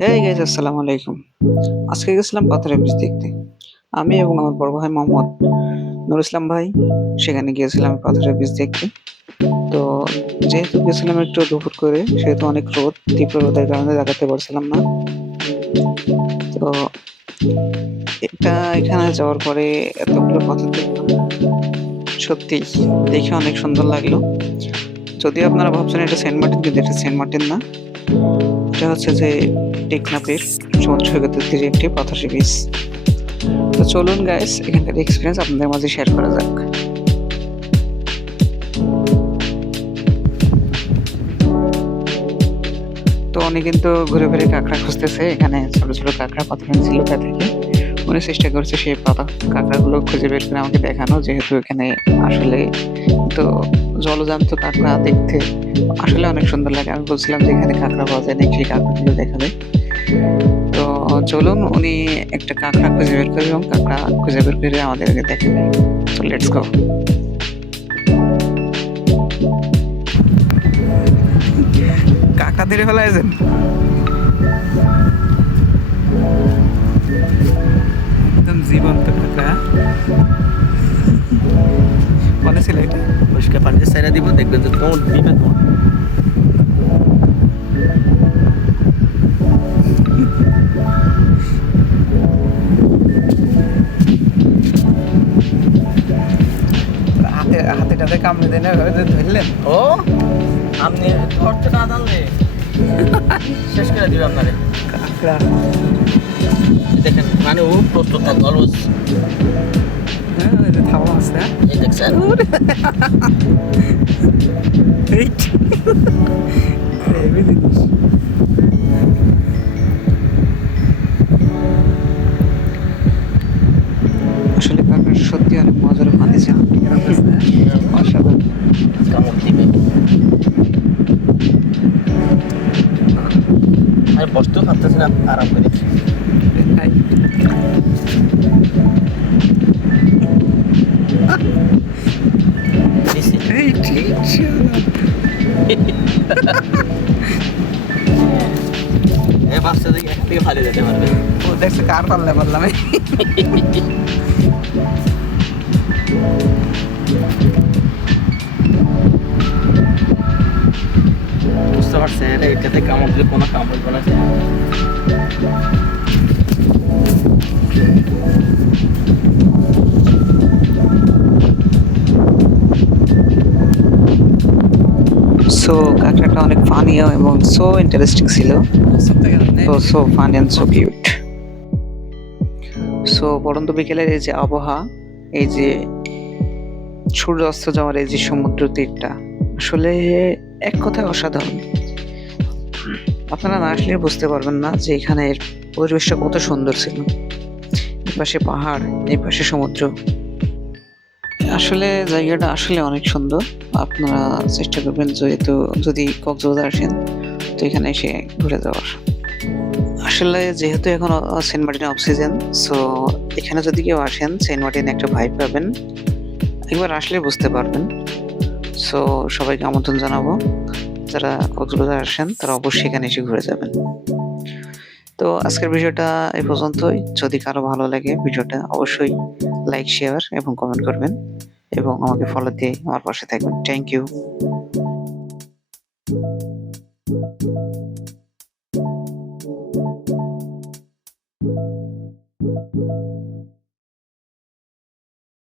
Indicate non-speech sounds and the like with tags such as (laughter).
হ্যাঁ গাইজ আসসালামু আলাইকুম। আজকে গেছিলাম পাথরের বীজ দেখতে। আমি এবং আমার বড় ভাই মোহাম্মদ নুর ইসলাম ভাই, সেখানে গিয়েছিলাম পাথরের বীজ দেখতে। তো যেহেতু গেছিলাম একটু দুপুর করে, সেহেতু অনেক রোদ, তীব্র রোদের কারণে দেখাতে পারছিলাম না। তো এটা এখানে যাওয়ার পরে এতগুলো পাথর দেখলাম। সত্যি, দেখে অনেক সুন্দর লাগল। যদিও আপনারা ভাবছেন এটা সেন্ট মার্টিন, কিন্তু এটা সেন্ট মার্টিন না। এটা হচ্ছে যে টেকনাফের সমুদ্র সৈকতের তীরে একটি পাথর বীজ তো চলুন গাইস এখানকার এক্সপিরিয়েন্স আপনাদের মাঝে শেয়ার করা যাক। তো উনি কিন্তু ঘুরে ঘুরে কাঁকড়া খুঁজতেছে, এখানে ছোট ছোট কাঁকড়া পাথর ছিল তা থেকে। উনি চেষ্টা করছে সেই পাতা, কাঁকড়াগুলো খুঁজে বের করে আমাকে দেখানো, যেহেতু এখানে আসলে তো জলজান্ত কাঁকড়া দেখতে আসলে অনেক সুন্দর লাগে। আমি বলছিলাম যে এখানে কাঁকড়া পাওয়া যায় নাকি সেই কাঁকড়াগুলো দেখাবে। তো চলুন উনি একটা কাঁকড়া খুঁজে বের করবে এবং কাঁকড়া খুঁজে বের করে আমাদেরকে দেখাবে তো লেটস গো কাঁকড়া ধরে ফেলাইছেন পানিতে সাইরা দিব দেখবেন যে তোমার দিবে তোমার। কামড়ে দেন ধরলেন। ও আপনি ধরতে না জানলে (laughs) শেষ করে দিবে আপনারে। কাঁকড়া। দেখেন মানে ও প্রস্তুত অলওয়েজ থাবা না এই দেখছেন আসলে কাঁকড়ার সত্যি অনেক মজার পানি ছিল। অসাধারণ। আর বসতেও পারতেছি না আরাম করে। এ বাচ্চা থেকে এক থেকে ফালিয়ে যেতে পারবে। ও দেখছে কার পাল্লে বললাম বুঝতে পারছেন এটাতে কামড় দিলে কোনো কামড় হবে না। সো কাঁকড়াটা অনেক ফানি এবং সো ইন্টারেস্টিং ছিল। তো so fun and so cute so পরন্ত বিকেলের এই যে আবহাওয়া, এই যে সূর্য অস্ত যাওয়ার এই যে সমুদ্র তীরটা, আসলে এক কথায় অসাধারণ। আপনারা না আসলে বুঝতে পারবেন না যে এখানের পরিবেশটা কত সুন্দর ছিল। এই পাশে পাহাড় এই পাশে সমুদ্র। আসলে জায়গাটা আসলে অনেক সুন্দর। আপনারা চেষ্টা করবেন যেহেতু যদি কক্সবাজার আসেন, তো এখানে এসে ঘুরে যাওয়ার। আসলে যেহেতু এখন Saint Martin off season so এখানে যদি কেউ আসেন, সেন্ট মার্টিন একটা ভাইব পাবেন। একবার আসলে বুঝতে পারবেন। সো সবাইকে আমন্ত্রণ জানাব। যারা কক্সবাজার আসেন, তারা অবশ্যই এখানে এসে ঘুরে যাবেন। তো আজকের ভিডিওটা এই পর্যন্তই। যদি কারও ভালো লাগে ভিডিওটা, অবশ্যই লাইক শেয়ার এবং কমেন্ট করবেন এবং আমাকে ফলো দিয়ে আমার পাশে থাকবেন। Thank you